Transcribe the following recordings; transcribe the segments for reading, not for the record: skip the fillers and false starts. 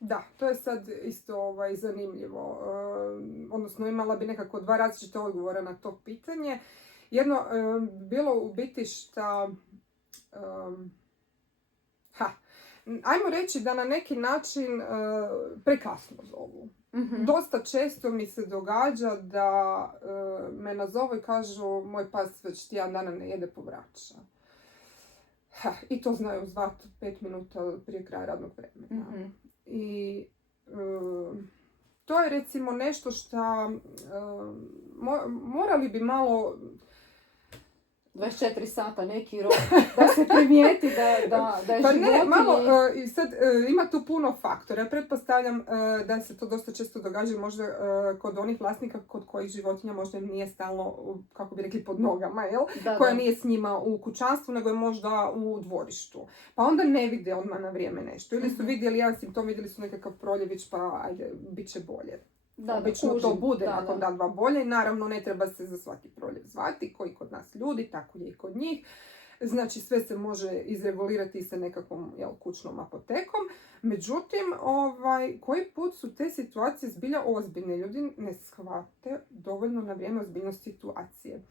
Da, to je sad isto zanimljivo. Odnosno imala bi nekako dva različita odgovora na to pitanje. Jedno bilo u biti šta... ajmo reći da na neki način prekasno zovu. Dosta često mi se događa da me nazovu i kažu moj pas već tjedan dana ne jede, povraća. I to znaju zvati 5 minuta prije kraja radnog vremena. I to je recimo nešto što morali bi malo 24 sata neki rok, da se primijeti da je pa životinje... Ne, malo, sad, ima tu puno faktora. Ja pretpostavljam da se to dosta često događa možda kod onih vlasnika kod kojih životinja možda nije stalno, kako bi rekli, pod nogama, jel? Koja nije s njima u kućanstvu, nego je možda u dvorištu. Pa onda ne vide odmah na vrijeme nešto. Ili su vidjeli jedan simptom, vidjeli su nekakav proljević, pa ajde, bit će bolje. Obično to bude nakon dan dva bolje i naravno ne treba se za svaki proljev zvati, koji kod nas ljudi, tako je i kod njih. Znači sve se može izregulirati sa nekakvom kućnom apotekom. Međutim, koji put su te situacije zbilja ozbiljne. Ljudi ne shvate dovoljno na vrijeme ozbiljnost situacije.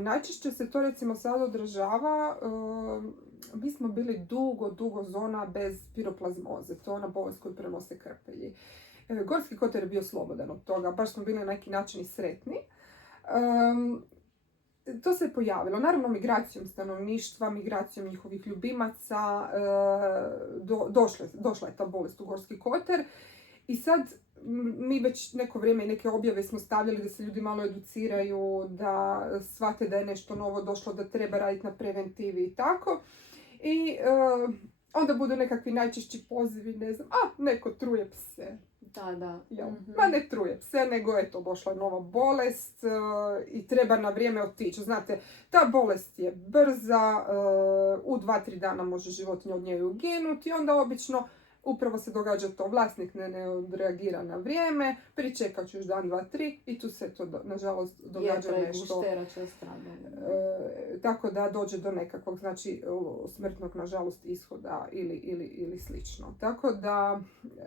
Najčešće se to recimo sad odražava, mi smo bili dugo zona bez piroplazmoze, to je ona bolest koju prenose krpelji. Gorski kotar je bio slobodan od toga, baš smo bili na neki način i sretni. To se je pojavilo, naravno migracijom stanovništva, migracijom njihovih ljubimaca, došla je ta bolest u Gorski kotar. I sad mi već neko vrijeme i neke objave smo stavljali da se ljudi malo educiraju, da shvate da je nešto novo došlo, da treba raditi na preventivi i tako. I onda budu nekakvi najčešći pozivi, ne znam, neko truje pse. Da. Ma ne truje pse, nego je to došla nova bolest i treba na vrijeme otići. Znate, ta bolest je brza, u 2-3 dana može životinja od nje uginuti i onda obično upravo se događa to, vlasnik ne odreagira na vrijeme, pričekat ću još dan, 2, 3 i tu se to nažalost događa nešto. Tako da dođe do nekakvog, znači, smrtnog nažalost ishoda ili slično. Tako da,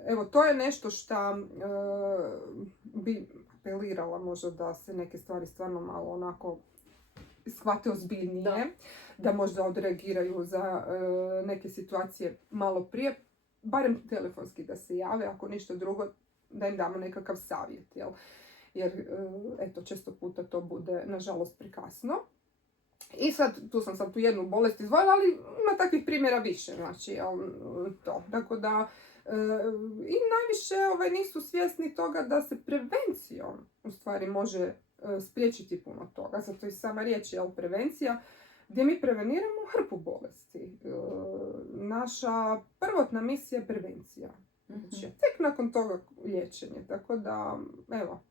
evo, to je nešto što bi apelirala možda da se neke stvari stvarno malo onako shvate ozbiljnije, da možda odreagiraju za neke situacije malo prije, barem telefonski da se jave, ako ništa drugo, da im damo nekakav savjet, jel? Jer, eto, često puta to bude, nažalost, prekasno. I sad, tu sam tu jednu bolest izdvojila, ali ima takvih primjera više, znači, to. Tako da, i najviše nisu svjesni toga da se prevencijom, u stvari, može spriječiti puno toga. Zato i sama riječ je prevencija, gdje mi preveniramo hrpu bolesti. Naša prvotna misija je prevencija. Znači, tek nakon toga liječenje. Tako da, evo,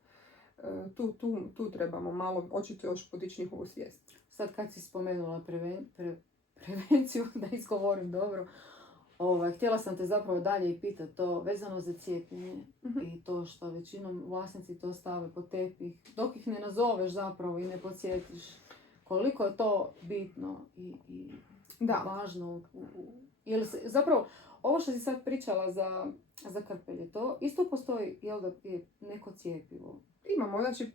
tu trebamo malo očito još podići njihovu svijest. Sad kad si spomenula prevenciju, da izgovorim dobro, htjela sam te zapravo dalje i pitati to vezano za cijepljenje i to što većinom vlasnici to stave pod tepih, dok ih ne nazoveš zapravo i ne podsjetiš. Koliko je to bitno i važno. Jer zapravo, ovo što si sad pričala za krpelje, to isto postoji, jel da je neko cijepivo? Imamo, znači,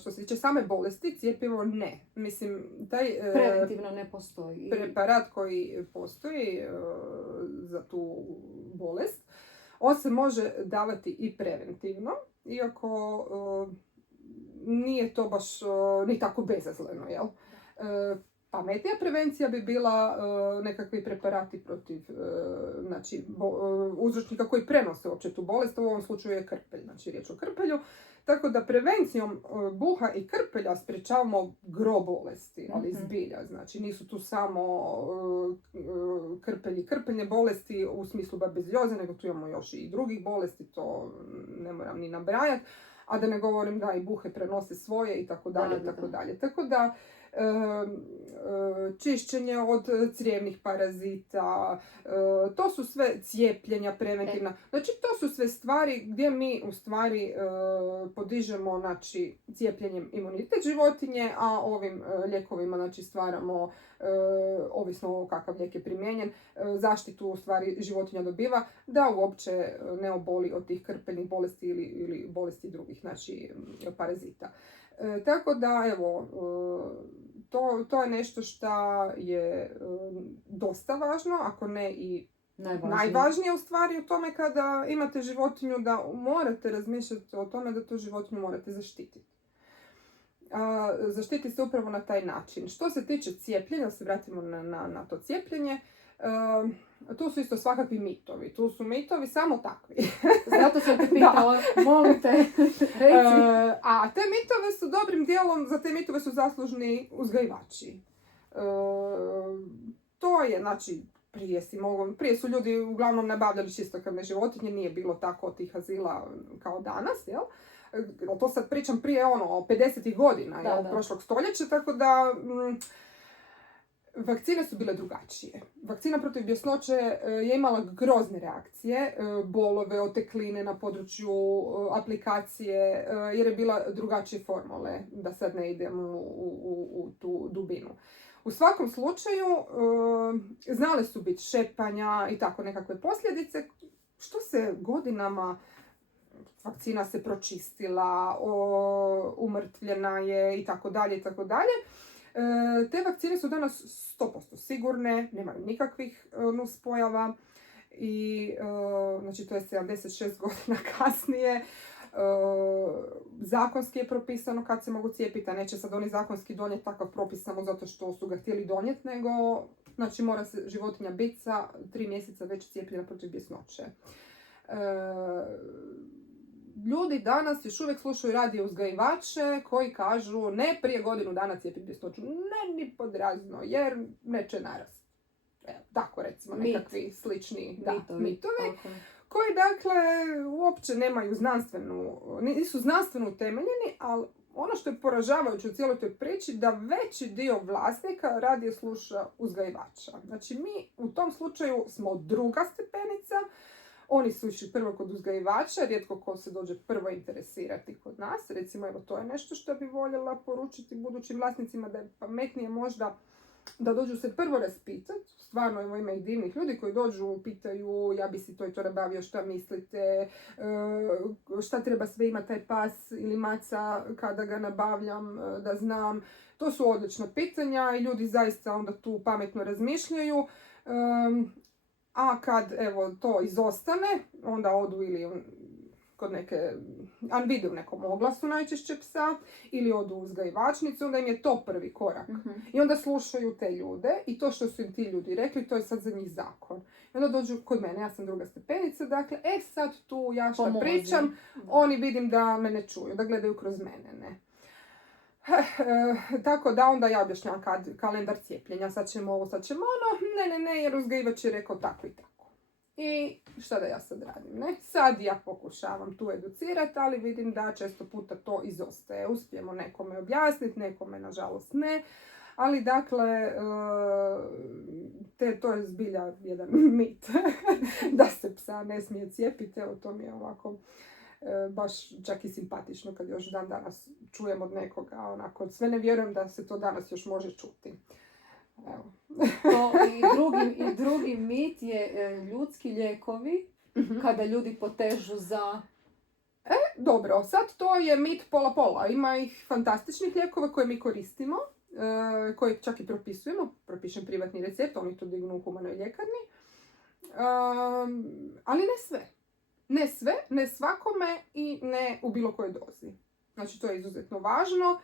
što se tiče same bolesti, cijepivo ne. Mislim, taj preventivno ne postoji. Preparat koji postoji za tu bolest, on se može davati i preventivno, iako nije to baš ni tako bezazleno, jel? Pametnija prevencija bi bila nekakvi preparati protiv uzročnika koji prenose uopće tu bolest, u ovom slučaju je krpelj, znači riječ o krpelju. Tako da prevencijom buha i krpelja sprječavamo gro bolesti, ali zbilja. Znači nisu tu samo krpeljne bolesti u smislu babezioze, nego tu imamo još i drugih bolesti, to ne moram ni nabrajati. A da ne govorim da i buhe prenose svoje i tako dalje, tako dalje. Tako da čišćenje od crijevnih parazita, to su sve cijepljenja preventivna. Znači, to su sve stvari gdje mi u stvari podižemo, znači, cijepljenjem imunitet životinje, a ovim lijekovima, znači, stvaramo, ovisno kakav lijek je primijenjen, zaštitu u stvari životinja dobiva da uopće ne oboli od tih krpenih bolesti ili bolesti drugih, znači, parazita. Tako da, evo, to je nešto što je dosta važno, ako ne i najvažnije u stvari u tome kada imate životinju, da morate razmišljati o tome da tu životinju morate zaštititi. Zaštiti se upravo na taj način. Što se tiče cijepljenja, da se vratimo na to cijepljenje, tu su isto svakakvi mitovi. Tu su mitovi samo takvi. Zato sam te pitala, molim te, reci. A te mitove su dobrim dijelom, za te mitove su zaslužni uzgajivači. To je, znači, prije su ljudi uglavnom nabavljali čistokrvne životinje, nije bilo tako tih azila kao danas, jel? To sad pričam prije 50 godina prošlog stoljeća, tako da vakcine su bile drugačije. Vakcina protiv bjesnoće je imala grozne reakcije, bolove, otekline na području aplikacije, jer je bila drugačije formule, da sad ne idem u tu dubinu. U svakom slučaju, znale su biti šepanja i tako nekakve posljedice, što se godinama, vakcina se pročistila, umrtvljena je i tako dalje, i tako dalje. Te vakcine su danas 100% sigurne, nemaju nikakvih nuspojava i znači to je 76 godina kasnije. Zakonski je propisano kad se mogu cijepiti, a neće sad oni zakonski donijeti takav propis samo zato što su ga htjeli donijeti, nego znači mora se životinja biti sa 3 mjeseca već cijepljena protiv bjesnoće. Ljudi danas još uvijek slušaju radio uzgajivače koji kažu ne prije godinu dana cijepiti bjesnoću. Ne ni pod razno, jer neće narast. Tako recimo, nekakvi slični mitovi. Koji dakle uopće nemaju nisu znanstveno utemeljeni, ali ono što je poražavajuće u cijeloj toj priči da veći dio vlasnika radije sluša uzgajivača. Znači mi u tom slučaju smo druga stepenica. Oni su išli prvo kod uzgajivača, rijetko ko se dođe prvo interesirati kod nas. Recimo, evo, to je nešto što bi voljela poručiti budućim vlasnicima, da je pametnije možda da dođu se prvo raspitati. Stvarno, evo, ima i divnih ljudi koji dođu, pitaju, ja bi si to i to nabavio, šta mislite, šta treba sve ima taj pas ili maca kada ga nabavljam, da znam. To su odlična pitanja i ljudi zaista onda tu pametno razmišljaju. A kad, evo, to izostane, onda odu ili kod neke, vide u nekom oglasu najčešće psa, ili odu u uzgajivačnicu, onda im je to prvi korak. I onda slušaju te ljude i to što su im ti ljudi rekli, to je sad za njih zakon. I onda dođu kod mene, ja sam druga stepenica, dakle, sad tu ja šta pričam, oni vidim da me ne čuju, da gledaju kroz mene, ne. Tako da onda ja objašnjam kalendar cijepljenja, sad ćemo ovo, sad ćemo ono, ne, jer uzgajivač je rekao tako i tako. I šta da ja sad radim, ne? Sad ja pokušavam tu educirati, ali vidim da često puta to izostaje. Uspijemo nekome objasniti, nekome nažalost ne. Ali dakle, to je zbilja jedan mit da se psa ne smije cijepiti. Evo, to mi je ovako baš čak i simpatično kad još dan danas čujem od nekoga. Onako, sve ne vjerujem da se to danas još može čuti. Evo. I drugi mit je ljudski lijekovi kada ljudi potežu za... Dobro, sad to je mit pola-pola. Ima ih fantastičnih lijekova koje mi koristimo, koje čak i propisujemo. Propišem privatni recept, oni to dignu u humanoj ljekarni. Ali ne sve. Ne sve, ne svakome i ne u bilo kojoj dozi. Znači, to je izuzetno važno.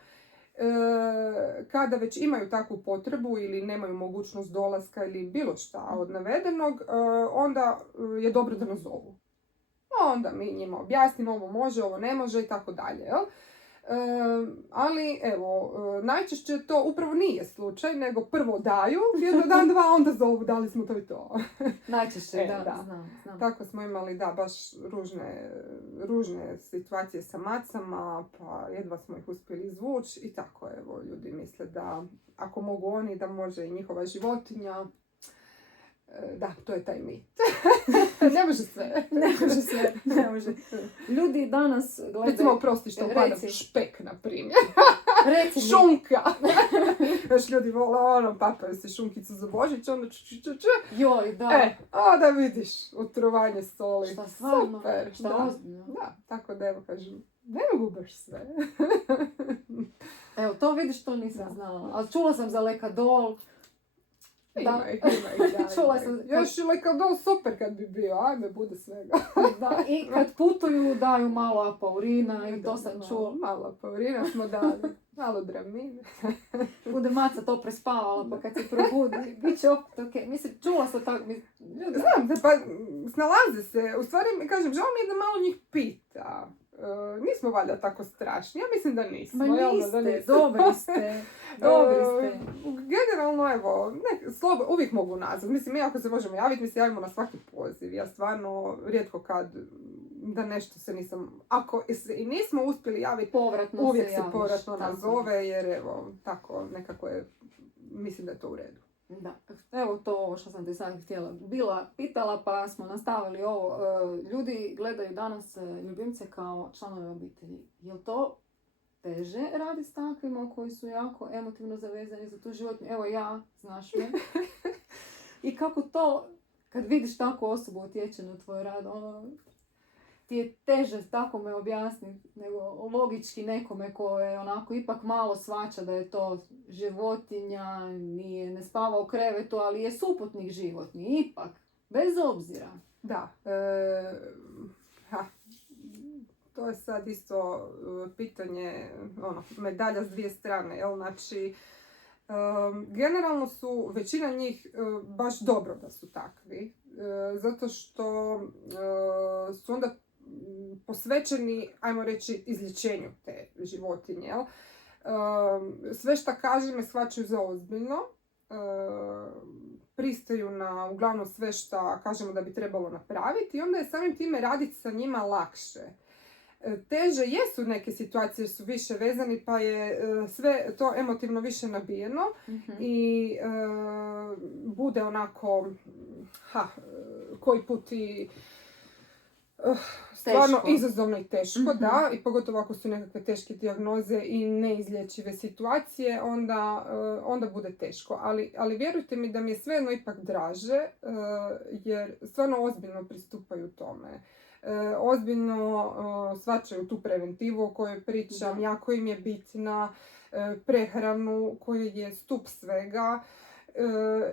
Kada već imaju takvu potrebu ili nemaju mogućnost dolaska ili bilo šta od navedenog, onda je dobro da nas zovu. Onda mi njima objasnimo ovo može, ovo ne može i tako dalje. Ali evo, najčešće to upravo nije slučaj, nego prvo daju, jedno dan, dva, onda zovu, dali smo to i to. Najčešće, da. Znam. Tako smo imali, da, baš ružne situacije sa macama, pa jedva smo ih uspjeli izvući i tako, evo, ljudi misle da ako mogu oni, da može i njihova životinja. Da, to je taj mit. Ne može sve. Ne može. Ljudi danas gledaju... Recimo, oprosti što upadam špek, na primjer. Reci Šunka. Znaš, ljudi vole ono, papaju se šunkicu za Božić, ono Joj, da. Da vidiš, otrovanje soli. Šta stvarno? Super. Šta ozbiljno? Da, tako da evo kažem, ne mogu baš sve. Evo, to vidiš, to nisam znala. Ali čula sam za lekadol. Ima ih, Čula sam. Još i lekadol super kad bi bio, ajme, bude svega. Da, i kad putuju daju malo apaurina i to sam čula. Malo apaurina smo dali, malo dramine. Bude maca to prespavala, pa kad se probudi, bit će opet ok. Mislim, čula sam tako. Znam, pa snalaze se. U stvari, kažem, žao mi je da malo njih pita. Nismo valjda tako strašni, ja mislim da nismo. Ma niste, dobri ste. Generalno, evo, uvijek mogu nazvat. Mislim, mi ako se možemo javiti, mi se javimo na svaki poziv. Ja stvarno rijetko kad da nešto se nisam... Ako se i nismo uspjeli javiti, povratno uvijek se javiš, povratno tako. nazove, jer evo, tako nekako je, mislim da je to u redu. Da, evo to što sam te sad htjela pitala, pa smo nastavili ovo. Ljudi gledaju danas ljubimce kao članove obitelji. Je li to teže radi s takvima koji su jako emotivno zavezani za tu životinju? Evo ja, znaš me. I kako to, kad vidiš takvu osobu utječe na tvoj rad, ono, ti je teže tako me objasniti nego logički nekome koje onako ipak malo shvaća da je to životinja, ne spava u krevetu, ali je suputnik životni, ipak, bez obzira. Da, to je sad isto pitanje, medalja s dvije strane, jel? Znači, generalno su većina njih baš dobro da su takvi, zato što su onda posvećeni, ajmo reći, izlječenju te životinje, jel? Sve što kažem me shvaćaju za ozbiljno, pristaju na uglavnom sve što kažemo da bi trebalo napraviti i onda je samim time raditi sa njima lakše. Teže jesu neke situacije jer su više vezani pa je sve to emotivno više nabijeno i bude onako koji put i stvarno izazovno i teško, da, i pogotovo ako su nekakve teške dijagnoze i neizlječive situacije, onda bude teško. Ali vjerujte mi da mi je svejedno ipak draže, jer stvarno ozbiljno pristupaju tome. Ozbiljno shvaćaju tu preventivu o kojoj pričam, jako im je bitna, prehranu koja je stup svega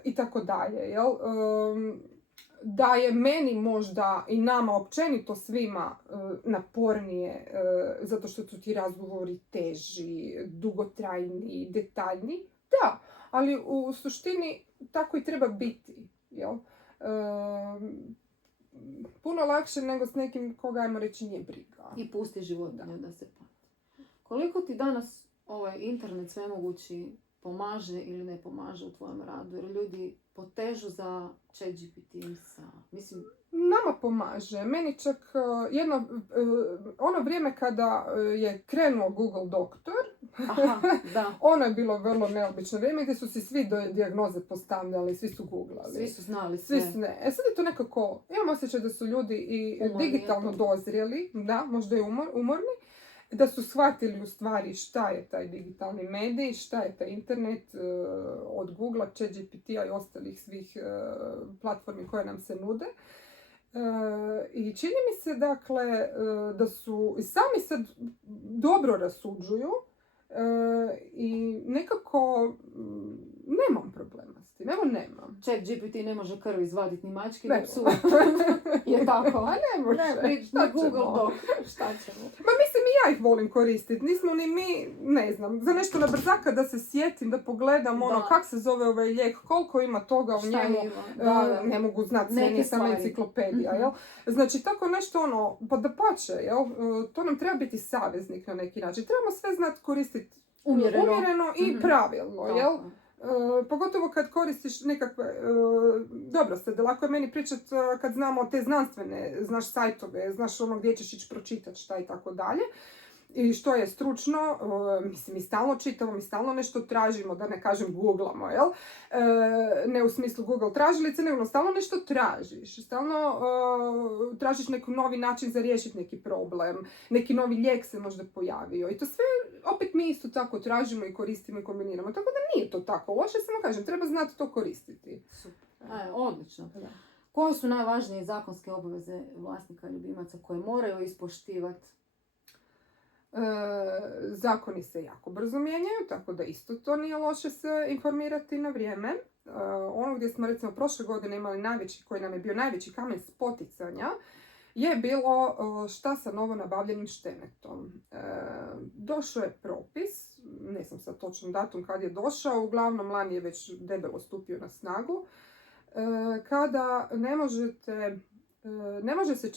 i tako dalje, jel? Da je meni možda i nama općenito svima napornije zato što su ti razgovori teži, dugotrajni, detaljni, da, ali u suštini tako i treba biti, jel? Puno lakše nego s nekim koga, ajmo reći, nije briga. I pusti životinju da se pati. Koliko ti danas ovaj internet svemogući pomaže ili ne pomaže u tvojem radu? Jer ljudi potežu za ChatGPT-im mislim... Nama pomaže. Meni čak ono vrijeme kada je krenuo Google Doktor, ono je bilo vrlo neobično vrijeme gdje su si svi dijagnoze postavljali, svi su googlali. Svi su znali sve. Sad je to nekako, imam osjećaj da su ljudi i digitalno dozrijeli, da, možda i umorni, da su shvatili u stvari šta je taj digitalni medij, šta je taj internet od Google, ChatGPT-a i ostalih svih platformi koje nam se nude. I čini mi se, dakle, da su i sami sad dobro rasuđuju i nekako nemam problema s tim. Evo nemam. ChatGPT ne može krv izvaditi ni mački, ni psu. Je tako? A ne može. Ni Google Doc. Šta ćemo? Ma mislim, i ja ih volim koristiti, nismo ni mi, ne znam, za nešto na brzaka da se sjetim, da pogledam ono, kak se zove ovaj lijek, koliko ima toga u Šta njemu, ima? ne mogu znati sve, Neke nisam stvari. enciklopedija, jel? Znači, tako nešto ono, pa da pače, jel? To nam treba biti saveznik na neki način. Trebamo sve znati koristiti umjereno i pravilno, jel? Pogotovo kad koristiš nekakve, dobro sad, lako je meni pričat kad znamo te znanstvene, znaš sajtove, znaš ono gdje ćeš ići pročitat šta i tako dalje. I što je stručno, mislim, mi stalno čitamo, mi stalno nešto tražimo, da ne kažem googlamo, jel? Ne u smislu Google tražilice, nego stalno nešto tražiš. Stalno tražiš neki novi način za riješiti neki problem, neki novi lijek se možda pojavio. I to sve, opet mi isto tako tražimo i koristimo i kombiniramo. Tako da nije to tako loše, samo kažem, treba znati to koristiti. Super. Odlično. Da. Koje su najvažnije zakonske obaveze vlasnika ljubimaca koje moraju ispoštivati? Zakoni se jako brzo mijenjaju, tako da isto to nije loše se informirati na vrijeme. Ono gdje smo recimo prošle godine imali koji nam je bio najveći kamen spoticanja, je bilo šta sa novo nabavljenim štenetom. Došao je propis, ne znam sad točan datum kad je došao, uglavnom lani je već debelo stupio na snagu, kada ne može se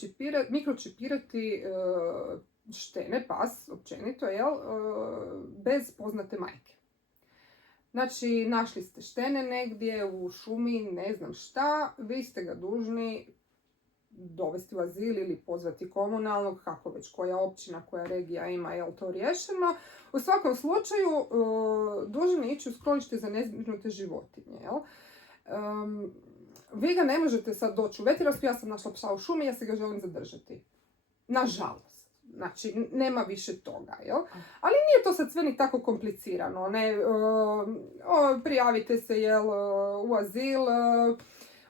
mikročipirati štene, pas, općenito, jel, bez poznate majke. Znači, našli ste štene negdje u šumi, ne znam šta, vi ste ga dužni dovesti u azil ili pozvati komunalnog, kako već koja općina, koja regija ima, jel to riješeno. U svakom slučaju, dužni ići u sklonište za nezbrinute životinje, jel. Vi ga ne možete sad doći u veterinarstvu, ja sam našla psa u šumi, ja se ga želim zadržati. Nažalost. Znači, nema više toga, jel? Ali nije to sad sve ni tako komplicirano, ne? Prijavite se, jel, u azil,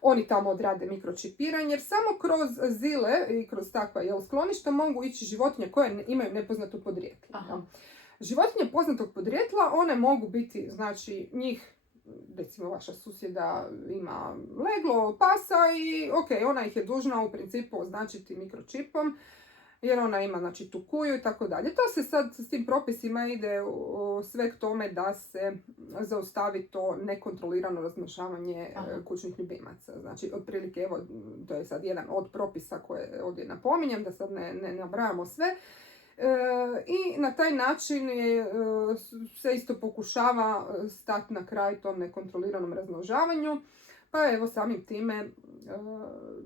oni tamo odrade mikročipiranje, jer samo kroz azile i kroz takva, jel, skloništa mogu ići životinje koje imaju nepoznato podrijetlo. Životinje poznatog podrijetla, one mogu biti, znači, njih, recimo vaša susjeda ima leglo pasa i ona ih je dužna u principu označiti mikročipom, jer ona ima, znači, tu kuju i tako dalje. To se sad s tim propisima ide sve k tome da se zaustavi to nekontrolirano razmnožavanje kućnih ljubimaca. Znači, otprilike, evo, to je sad jedan od propisa koje ovdje napominjem, da sad ne nabrajamo sve. I na taj način se isto pokušava stati na kraj tom nekontroliranom razmnožavanju. Pa evo, samim time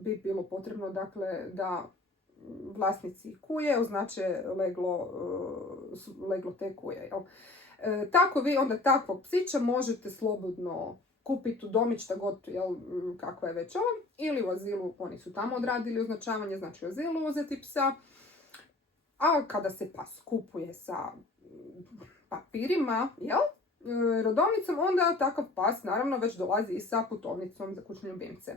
bi bilo potrebno, dakle, da vlasnici kuje označe leglo te kuje. Jel? Tako vi onda takvog psića možete slobodno kupiti u domić, šta god, jel, kakva je već ovo, ili u azilu, oni su tamo odradili označavanje, znači u azilu uzeti psa. A kada se pas kupuje sa papirima, jel, rodovnicom, onda takav pas naravno već dolazi i sa putovnicom za kućne ljubimce.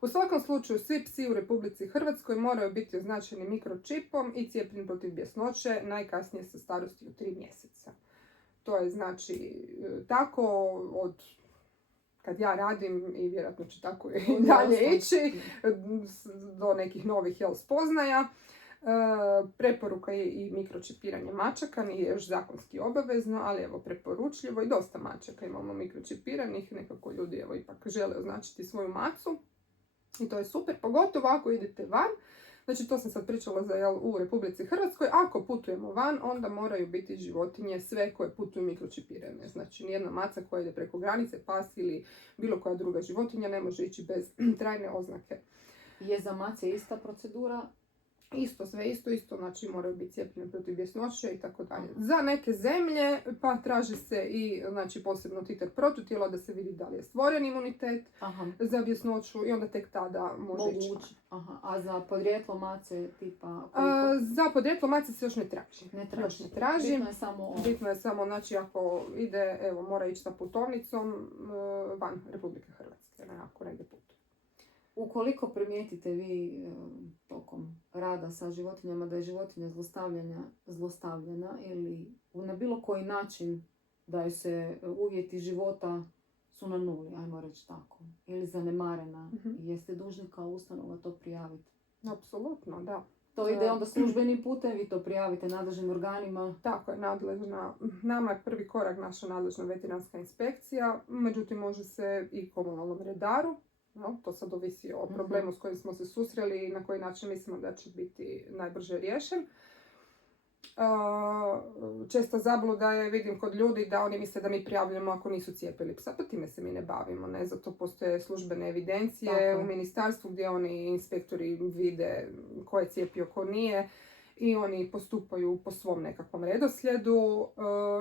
U svakom slučaju, svi psi u Republici Hrvatskoj moraju biti označeni mikročipom i cijepljeni protiv bjesnoće najkasnije sa starosti od 3 mjeseca. To je, znači, tako od kad ja radim i vjerojatno će tako i dalje ići do nekih novih, jel, spoznaja. Preporuka je i mikročipiranje mačaka, nije još zakonski obavezno, ali evo preporučljivo i dosta mačaka imamo mikročipiranih, nekako ljudi evo ipak žele označiti svoju macu i to je super, pogotovo ako idete van. Znači, to sam sad pričala za, jel, u Republici Hrvatskoj. Ako putujemo van, onda moraju biti životinje sve koje putuju mikročipirane. Znači, nijedna maca koja ide preko granice, pas ili bilo koja druga životinja ne može ići bez trajne oznake. Je za mace ista procedura? Isto, sve isto, znači moraju biti cijepljene protiv bjesnoće i tako dalje. Za neke zemlje pa traži se i, znači, posebno titer protutijelo da se vidi da li je stvoren imunitet za bjesnoću i onda tek tada može ići. A za podrijetlo mace tipa? Za podrijetlo mace se još ne traži. Još ne traži. Bitno je samo, znači, ako ide, evo, mora ići sa putovnicom van Republike Hrvatske, ako negdje put. Ukoliko primijetite vi tokom rada sa životinjama da je životinja zlostavljana ili na bilo koji način da joj se uvjeti života su na nuli, ajmo reći tako, ili zanemarena, jeste dužni kao ustanova to prijaviti? Apsolutno, da. To ide onda službenim putem, vi to prijavite nadležnim organima. Tako je, nadležna. Nama je prvi korak naša nadležna veterinarska inspekcija, međutim može se i komunalnom redaru. No, to sad ovisi o problemu s kojim smo se susreli i na koji način mislimo da će biti najbrže riješen. Često zabluda je, vidim kod ljudi, da oni misle da mi prijavljamo ako nisu cijepili psa, pa time se mi ne bavimo, ne, zato postoje službene evidencije u ministarstvu gdje oni inspektori vide ko je cijepio, ko nije i oni postupaju po svom nekakvom redoslijedu.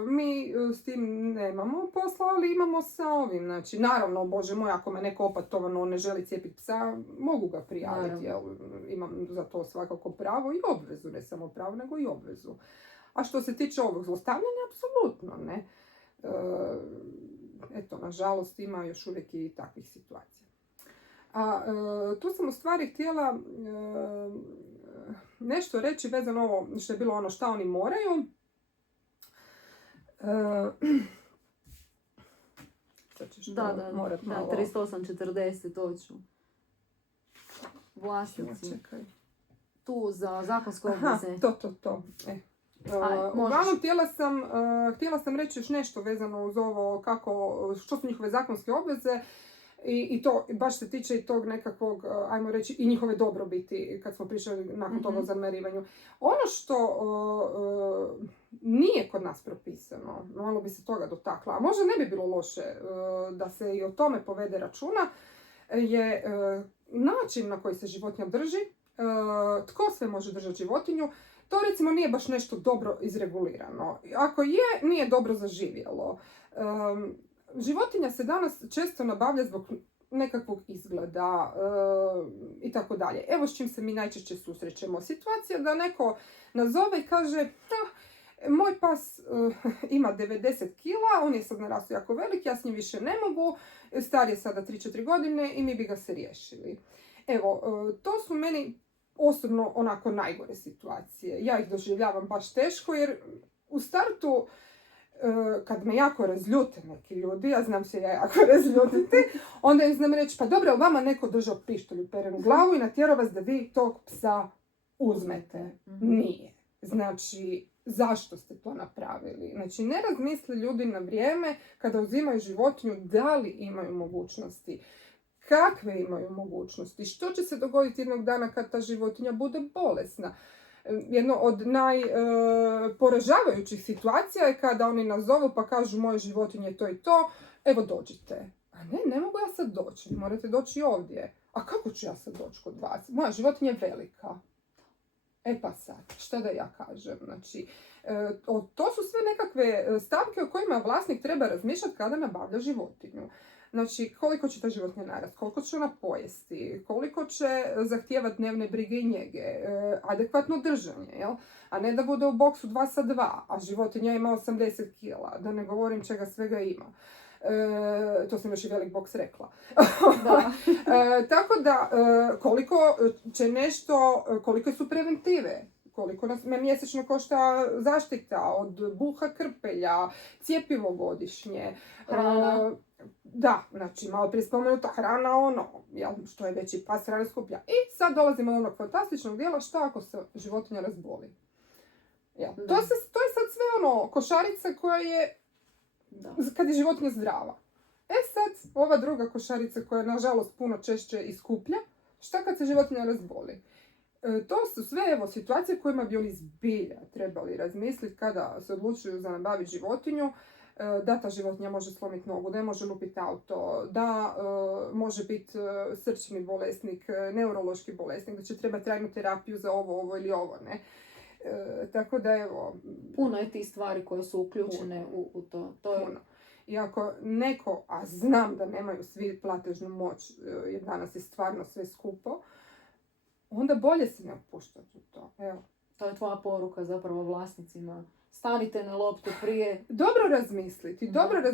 Mi s tim nemamo posla, ali imamo sa ovim, znači naravno, bože moj, ako me neko opatovano ne želi cijepiti psa, mogu ga prijaviti, jel? Imam za to svakako pravo i obvezu, ne samo pravo, nego i obvezu. A što se tiče ovog zlostavljanja, apsolutno ne. Eto, nažalost, ima još uvijek i takvih situacija. Tu sam u stvari htjela nešto reći vezano ovo što je bilo ono šta oni moraju. Morat malo... 38.40, to ću. Vlasnici. Tu za zakonske obveze. To. Uglavnom, htjela sam reći još nešto vezano uz ovo, što su njihove zakonske obveze. I to baš se tiče i tog nekakvog, ajmo reći, i njihove dobrobiti kad smo pričali nakon toga o zamerivanju. Ono što nije kod nas propisano, malo bi se toga dotakla, a možda ne bi bilo loše da se i o tome povede računa, je način na koji se životinja drži, tko sve može držati životinju. To recimo nije baš nešto dobro izregulirano. Ako je, nije dobro zaživjelo. Životinja se danas često nabavlja zbog nekakvog izgleda i tako dalje. Evo s čim se mi najčešće susrećemo. Situacija da nazove i kaže moj pas ima 90 kila, on je sad narastao jako velik, ja s njim više ne mogu, star je sada 3-4 godine i mi bi ga se riješili. Evo, to su meni osobno onako najgore situacije. Ja ih doživljavam baš teško jer u startu kad me jako razljute neki ljudi, ja znam se ja jako razljutiti, onda im znam reći, pa dobro, vama neko držao pištolj u perenu glavu i natjerao vas da vi tog psa uzmete. Nije. Znači, zašto ste to napravili? Znači, ne razmisle ljudi na vrijeme kada uzimaju životinju, da li imaju mogućnosti, kakve imaju mogućnosti, što će se dogoditi jednog dana kad ta životinja bude bolesna. Jedno od najporažavajućih situacija je kada oni nazovu pa kažu moje životinje to i to, evo dođite. A ne mogu ja sad doći, morate doći ovdje. A kako ću ja sad doći kod vas? Moja životinja je velika. Pa sad, šta da ja kažem? Znači, to su sve nekakve stavke o kojima vlasnik treba razmišljati kada nabavlja životinju. Znači, koliko će ta životinja narast, koliko će ona pojesti, koliko će zahtijevati dnevne brige i njege, adekvatno držanje, jel? A ne da bude u boksu 2/2, a životinja ima 80 kila, da ne govorim čega svega ima. To sam još i velik boks rekla. Tako da, koliko su preventive, koliko nas mjesečno košta zaštita od buha, krpelja, cjepivo godišnje, hrana. Da, znači malo prije spomenuta hrana, što je veći pas, hrana skuplja. I sad dolazimo do onog fantastičnog dijela, šta ako se životinja razboli. To je sad sve košarica koja je, kad je životinja zdrava. Sad, ova druga košarica koja je nažalost puno češće i skuplja, šta kad se životinja razboli? To su sve situacije kojima bi oni zbilja trebali razmisliti kada se odlučuju za nabaviti životinju, da ta životinja može slomiti nogu, da može lupiti auto, da može biti srčani bolesnik, neurološki bolesnik, da će trebati trajnu terapiju za ovo ili ovo, ne. Tako da evo... Puno je tih stvari koje su uključene u to. Puno. I ako neko, a znam da nemaju svi platežnu moć, jer danas je stvarno sve skupo, onda bolje se ne upuštati u to. Evo. To je tvoja poruka zapravo vlasnicima. Stanite na loptu prije. Dobro razmisliti.